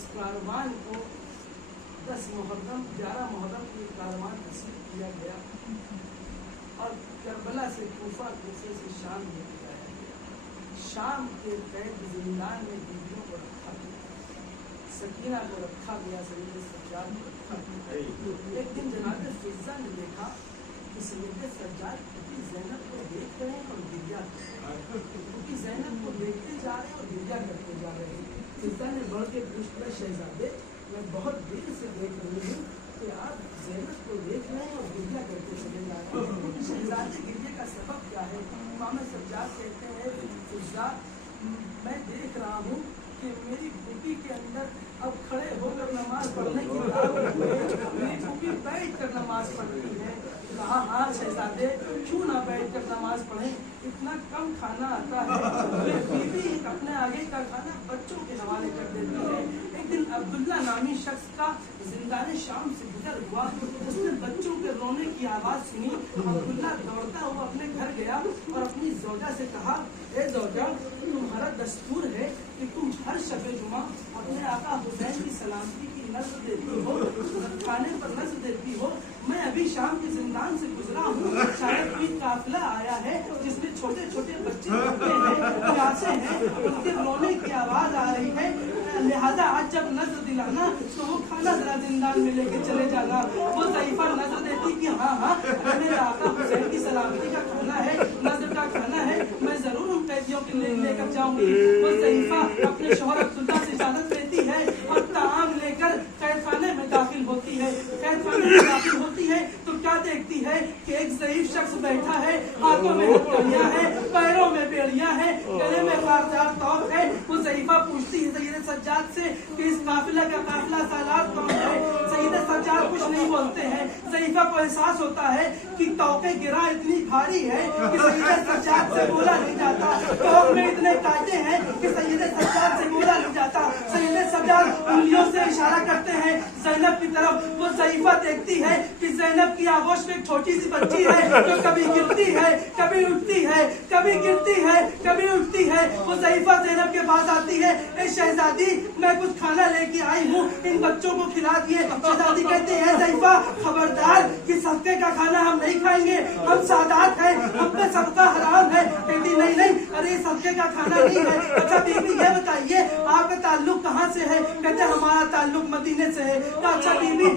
इस कारवान को 10 मुहर्रम 11 मुहर्रम को कारवान तस्लीम किया गया और करबला से कूफा, कूफे से शाम में लाया गया। शाम के कैद जिंदान में बीवियों को रखा गया, सकीना को रखा गया, सैयद सज्जाद को रखा गया। एक दिन जनाब फिज़ा ने देखा कि सैयद सज्जाद क्योंकि ज़ैनब को देख रहे हैं और गिरिया क्योंकि ज़ैनब को देखते जा रहे हैं और गिरिया करते जा रहे हैं। फिज़ा ने बढ़ के पूछा, शहजादे मैं बहुत देर से देख रही हूँ कि आप ज़ैनब को देख रहे हैं और गिरिया करते चले जा रहे हैं, शहजादे गिरिया का सबब क्या है? इमाम सज्जाद कहते हैं फिज़ा मैं देख रहा हूँ कि मेरी फूफी के अंदर अब खड़े होकर नमाज पढ़ने की ताकत है, मेरी फूफी बैठ कर नमाज पढ़ती है। कहा हाँ शहजादे क्यों ना बैठ कर नमाज पढ़ें, इतना कम खाना आता है, ये बीवी अपने आगे का खाना बच्चों के हवाले कर देती है। एक दिन अब्दुल्ला नामी शख्स का जिंदाने शाम से गुजर हुआ, उसने बच्चों के रोने की आवाज़ सुनी। अब्दुल्ला दौड़ता हुआ अपने घर गया और अपनी ज़ौजा से कहा, ए ज़ौजा तुम्हारा दस्तूर है कि तुम हर शबे जुमा अपने आका हुसैन की सलामती की नज़र देती हो, खाने पर नज़र देती हो। मैं अभी शाम के जिंदान से गुजरा हूँ, शायद कोई काफिला आया है जिसमें छोटे छोटे बच्चे प्यासे हैं, उनके रोने की आवाज़ आ रही है, लिहाजा आज जब नजर दिलाना तो वो खाना जरा जिंदान में लेके चले जाना। वो ज़ईफ़ा नजर देती कि हाँ हाँ मेरे आका हुसैन की सलामती का खाना है, नजर का खाना है, मैं जरूर उन कैदियों के लेकर जाऊंगी। वो ज़ईफ़ा अपने शौहर अब्दुल्ला से इजाजत लेती है और ताम लेकर कैदखाने में दाखिल होती है। कैदखाने में दाखिल होती है तो क्या देखती है कि एक ज़ईफ़ शख्स बैठा है, हाथों में हथकड़ियां हैं, पैरों में बेड़ियां हैं, गले में खारदार तौक है। वो ज़ईफ़ा पूछती है सैयद सज्जाद से कि इस काफिला का काफिला सालार कौन है? सैयद सज्जाद कुछ नहीं बोलते हैं। ज़ईफ़ा को एहसास होता है कि तौके गिरा इतनी भारी है कि सैयद सज्जाद से बोला नहीं जाता, तौक में इतने कांटे हैं कि सैयद सज्जाद से बोला नहीं जाता। सैयद सज्जाद उंगलियों से इशारा करते हैं ज़ैनब की तरफ। वो ज़ईफ़ा देखती है कि ज़ैनब की आगोश में एक छोटी सी बच्ची है जो कभी गिरती है, कभी उठती है, कभी गिरती है, कभी उठती है। वो ज़ईफ़ा ज़ैनब के पास आती है, ए शहजादी मैं कुछ खाना लेके आई हूँ, इन बच्चों को खिला दिए। शहजादी कहते हैं ज़ईफ़ा खबरदार कि सदके का खाना हम नहीं खाएंगे, हम सादात हैं, हम पे सदका हराम है। कहती नहीं नहीं अरे सदके का खाना नहीं है। अच्छा बीबी ये बताइए आपका ताल्लुक कहाँ से है? कहते हमारा ताल्लुक मदीने से है। अच्छा बीबी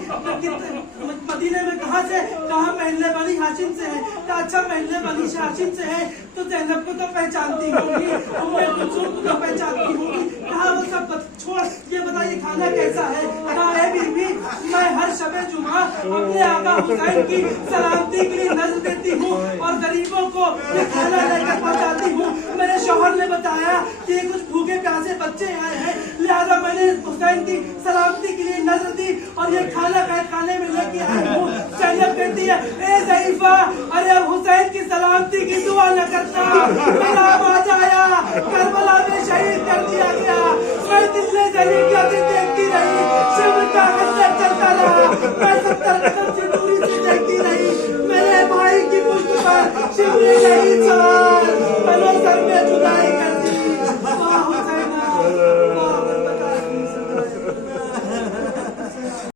मदीने में कहाँ से? कहाँ महल्ले बनी हाशिम से है। अच्छा महल्ले बनी हाशिम से है तो ज़ैनब को तो पहचानती होगी, उम्मे कुलसूम को तो पहचानती होगी। कहा वो सब छोड़, ये बताइए खाना कैसा है? कहा है बीबी मैं हर शबे जुमा अपने आका हुसैन की सलामती के लिए नजर देती हूँ और गरीबों को ये खाना लेकर पहुँचाती हूँ। मेरे शौहर ने बताया कि कुछ भूखे प्यासे बच्चे आए हैं, लिहाजा मैंने हुसैन की सलामती के लिए नजर दी और ये खाना खाने में लेके आई हूँ। ज़ैनब कहती है ए ज़ईफ़ा अरे अब हुसैन की सलामती की दुआ न करता, मेरा आवाज आया करबला में शहीद कर दिया गया। मैं दिल्ली देखती रही, सिर्फ का खंजर चलता रहा। मैं 70 कदम से दूरी से